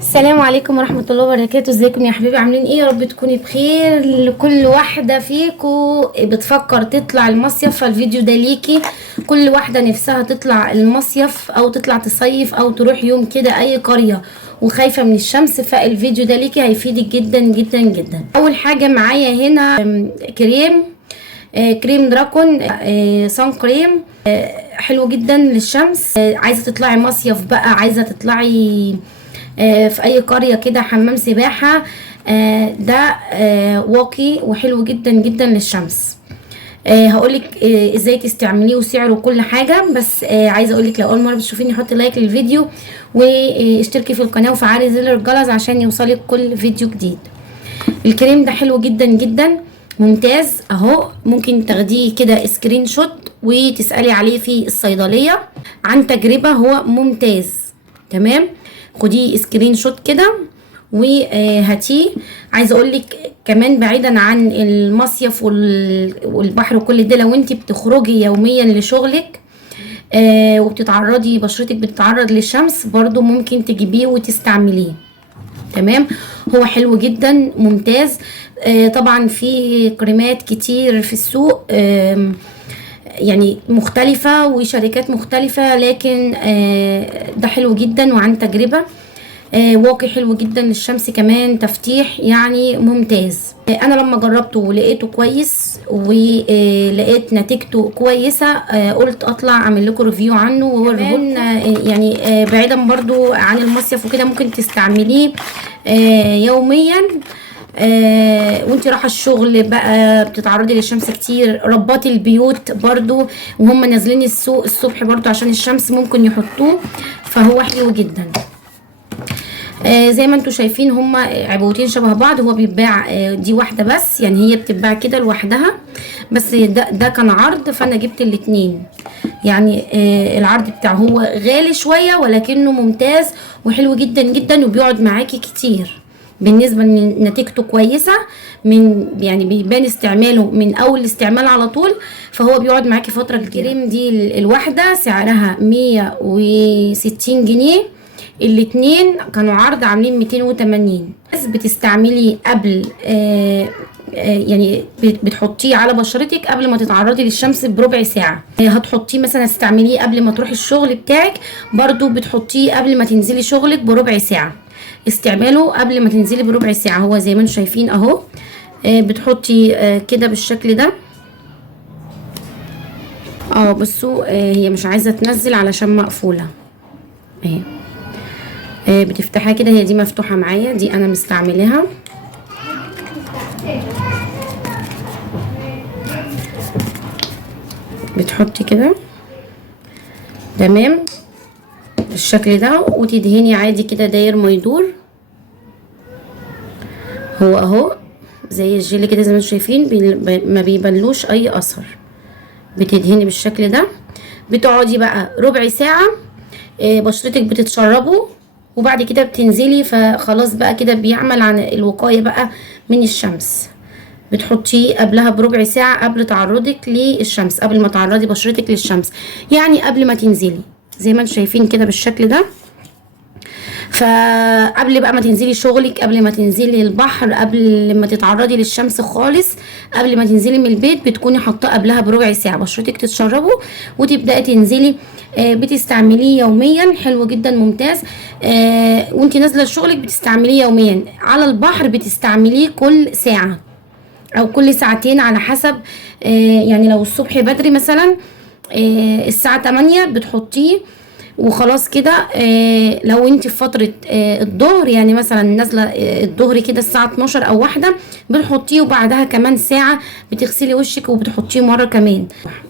السلام عليكم ورحمة الله وبركاته. ازيكم يا حبيبي؟ عاملين ايه؟ يا رب تكوني بخير. لكل واحدة فيكم بتفكر تطلع المصيف فالفيديو ده ليكي. كل واحدة نفسها تطلع المصيف او تطلع تصيف او تروح يوم كده اي قرية وخايفة من الشمس، فالفيديو ده ليكي هيفيدك جدا جدا جدا. اول حاجة معايا هنا كريم كريم دراكون صن كريم حلو جدا للشمس. عايزة تطلعي مصيف بقى، عايزة تطلعي في اي قرية كده حمام سباحة، ده واقي وحلو جدا جدا للشمس. هقولك ازاي تستعمليه وسعره وكل حاجة، بس عايزة اقولك لو اول مرة بتشوفيني حطي لايك للفيديو واشتركي في القناة وفعلي زر الجرس عشان يوصلك كل فيديو جديد. الكريم ده حلو جدا جدا ممتاز اهو. ممكن تاخديه كده سكرين شوت وتسألي عليه في الصيدلية عن تجربة، هو ممتاز. تمام، خديه سكرين شوت كده وهاتيه. عايزه اقول لك كمان بعيدا عن المصيف والبحر وكل ده، لو انت بتخرجي يوميا لشغلك وبتتعرضي بشرتك بتتعرض للشمس، برضو ممكن تجيبيه وتستعمليه. تمام، هو حلو جدا ممتاز. طبعا في كريمات كتير في السوق يعني مختلفة وشركات مختلفة، لكن ده حلو جدا وعن تجربة. واقي حلو جدا للشمس، كمان تفتيح يعني ممتاز. انا لما جربته ولقيته كويس ولقيت نتيجته كويسة قلت اطلع اعمل لكم ريفيو عنه واوريهن. يعني بعيدا برضو عن المصيف وكده ممكن تستعمليه يوميا وانت رايحه الشغل بقى بتتعرضي للشمس كتير. ربات البيوت برضو وهم نازلين السوق الصبح برضو عشان الشمس ممكن يحطوه، فهو حلو جدا. زي ما انتوا شايفين هما عبوتين شبه بعض. هو بيتباع دي واحده بس، يعني هي بتتباع كده لوحدها، بس ده كان عرض فانا جبت الاتنين. يعني العرض بتاعه هو غالي شويه ولكنه ممتاز وحلو جدا جدا وبيقعد معاكي كتير. بالنسبه لنتيجته كويسه، من يعني بيبان استعماله من اول استعمال على طول، فهو بيقعد معاكي فتره كبيره. الكريم دي الواحده سعرها 160 جنيه، الاتنين كانوا عرض عاملين 280. بس بتستعملي قبل يعني بتحطيه على بشرتك قبل ما تتعرضي للشمس بربع ساعة. هتحطيه مثلا استعمليه قبل ما تروحي الشغل بتاعك، برضو بتحطيه قبل ما تنزلي شغلك بربع ساعة. استعماله قبل ما تنزلي بربع ساعة. هو زي ما انتم شايفين اهو، بتحطي كده بالشكل ده. بصوا هي مش عايزة تنزل علشان مقفولة اهي. بتفتحها كده، هي دي مفتوحة معايا، دي انا مستعملها. بتحطي كده تمام بالشكل ده وتدهني عادي كده داير ما يدور. هو اهو زي الجيلي كده زي ما انتم شايفين، ما بيبلوش اي اثر. بتدهني بالشكل ده، بتقعدي بقى ربع ساعة بشرتك بتتشربه وبعد كده بتنزلي، فخلاص بقى كده بيعمل عن الوقاية بقى من الشمس. بتحطيه قبلها بربع ساعة قبل تعرضك للشمس، قبل ما تعرضي بشرتك للشمس، يعني قبل ما تنزلي زي ما انتم شايفين كده بالشكل ده. فقبل بقى ما تنزلي شغلك، قبل ما تنزلي البحر، قبل ما تتعرضي للشمس خالص، قبل ما تنزلي من البيت بتكوني حاطاه قبلها بربع ساعة بشرتك تتشربه وتبدأي تنزلي. بتستعمليه يوميا، حلو جدا ممتاز. وانتي نازله لشغلك بتستعمليه يوميا، على البحر بتستعمليه كل ساعة او كل ساعتين على حسب. يعني لو الصبح بدري مثلا الساعة 8 بتحطيه وخلاص كده. لو انت في فترة الظهر، يعني مثلا نازلة الظهر كده الساعة 12 او 1 بتحطيه، وبعدها كمان ساعة بتغسلي وشك وبتحطيه مرة كمان.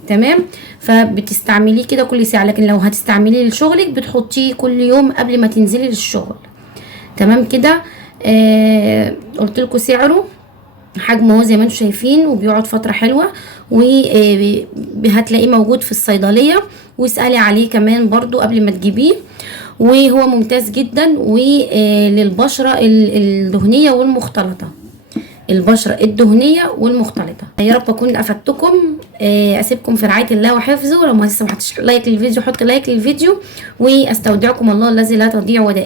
تمام، فبتستعمليه كده كل ساعة. لكن لو هتستعمليه لشغلك بتحطيه كل يوم قبل ما تنزلي للشغل. تمام كده. قلت لكم سعره حجمه هو زي ما انتم شايفين، وبيقعد فتره حلوه، وهتلاقيه موجود في الصيدليه، واسالي عليه كمان برضو قبل ما تجيبيه. وهو ممتاز جدا وللبشره الدهنيه والمختلطه، البشره الدهنيه والمختلطه. يا رب اكون افدتكم. اسيبكم في رعايه الله وحفظه. لو لسه ما حطيتش لايك للفيديو حط لايك للفيديو، واستودعكم الله الذي لا تضيع ودائعه.